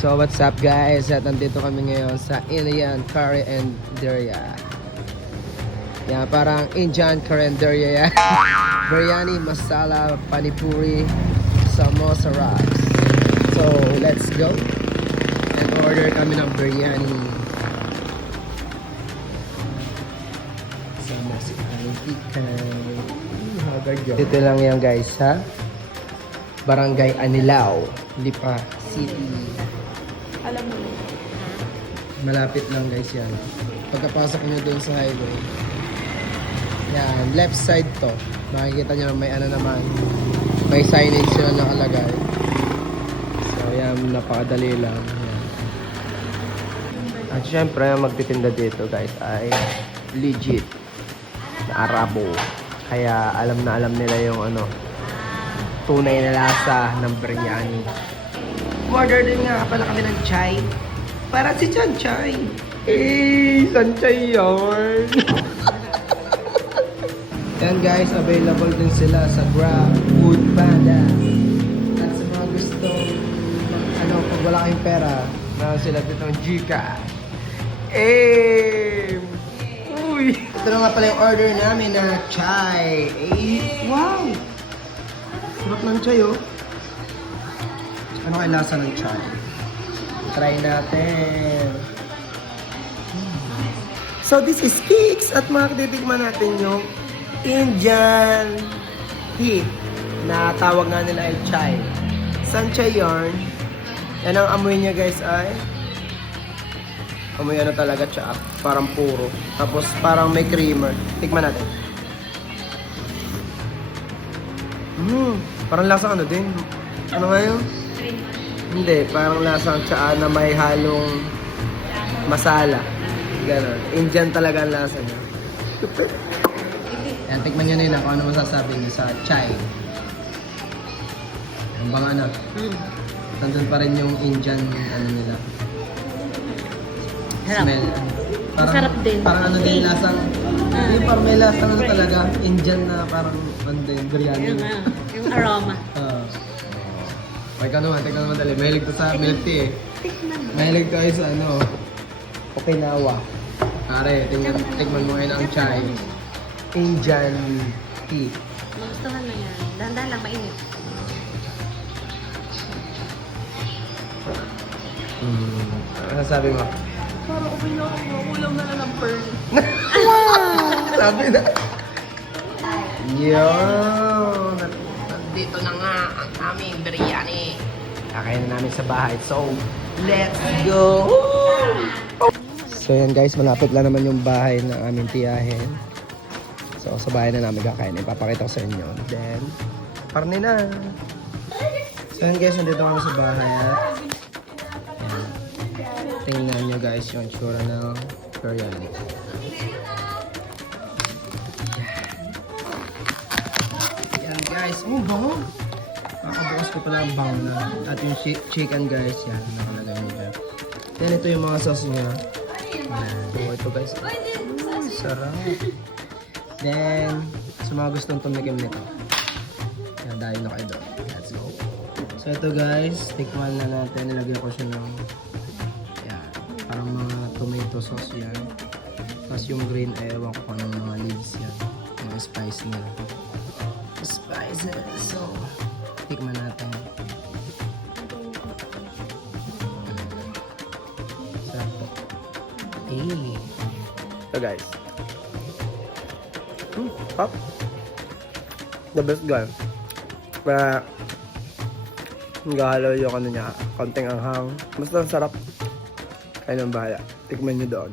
So what's up guys? At nandito kami ngayon sa Indian Carinderia. Yan, parang Indian Carinderia yan. Biryani, masala, panipuri, samosa wraps. So let's go. And order kami ng biryani. Sama si Aling. Dito lang yan guys ha. Barangay Anilao, Lipa City. Alam mo yun. Malapit lang guys yan. Pagkapasok nyo dun sa highway. Yan, left side to. Makikita nyo may ano naman. May signage sila nakalagay. So yan, napakadali lang. Yan. At syempre, ang magtitinda dito guys ay legit na Arabo. Kaya alam na alam nila yung ano, tunay na lasa ng biryani. Order din nga pala kami ng chai. Para si Chan Chai. Eh, San Chai yun. Yan guys, available din sila sa Grab, Food Panda. At sa mga gusto, ano, pag wala kayong pera, meron sila dito ng Gcash. Eh! Uy! Ito na nga pala yung order namin na chai. Eh, wow! Sarap ng chai oh. Ano kaya lasa ng chai? Try natin. So this is Kicks at makatitikman natin yung Indian tea na tawag nga nila ay chai. San chai yarn? Yan ang amoy niya guys ay amoy ano talaga siya, parang puro. Tapos parang may creamer. Tikman natin. Parang lasa ano din. Ano nga yun? Hindi, parang lasang tsaa na may halong masala. Ganon. Indian talaga ang lasa niya. Yan, tikman nyo nila kung ano masasabi niyo sa chai. Ang bang ano? Nandun pa rin yung Indian ano nila. Harap. Smell. Parang, Masarap din. Parang ano din lasang, yung parang may lasang ano talaga, Indian na parang ano din, biryani. Yung aroma. Ikaw naman dali. Mahilig to sa milk tea eh. Mahilig tayo sa ano, Okinawa. Pare, tikman mo ngayon ang chai. Indian tea. Magustuhan mo yan. Dahan-dahan lang, mainit. Ano sabi mo? Parang okay na ako. Ulam na lang ng pearl. Sabi na. Yun. Nandito na nga ang aming biryani. Kakain na namin sa bahay. So, let's go! So yan guys, malapit lang naman yung bahay ng aming tiyahin. So sa bahay na namin kakain. Ipapakita ko sa inyo. Then, parni na. So yan guys, nandito kami sa bahay. Yan. Tingnan nyo guys yung tsura ng biryani. Yan guys, bango! Nakabukas ko pala ang bango na. At yung chicken guys, yan, nakalagay mo dyan. Then ito yung mga sauce niya. Yan, ito guys. Sarap. Then, sa mga gustong tumikim nito, yan, dahil na kayo doon. Let's go. So ito guys, tikman na natin. Nilagyan ko siya ng, yan, parang mga tomato sauce yan. Tapos yung green, ewan ko kung anong mga leaves yan. Mga spice nila. Spices. So, tikman natin. Sarap. So guys. Pop. The best guys. Kaya halo yung ano niya, konting anghang. Basta sarap. Kayo ng bahala. Tikman nyo doon.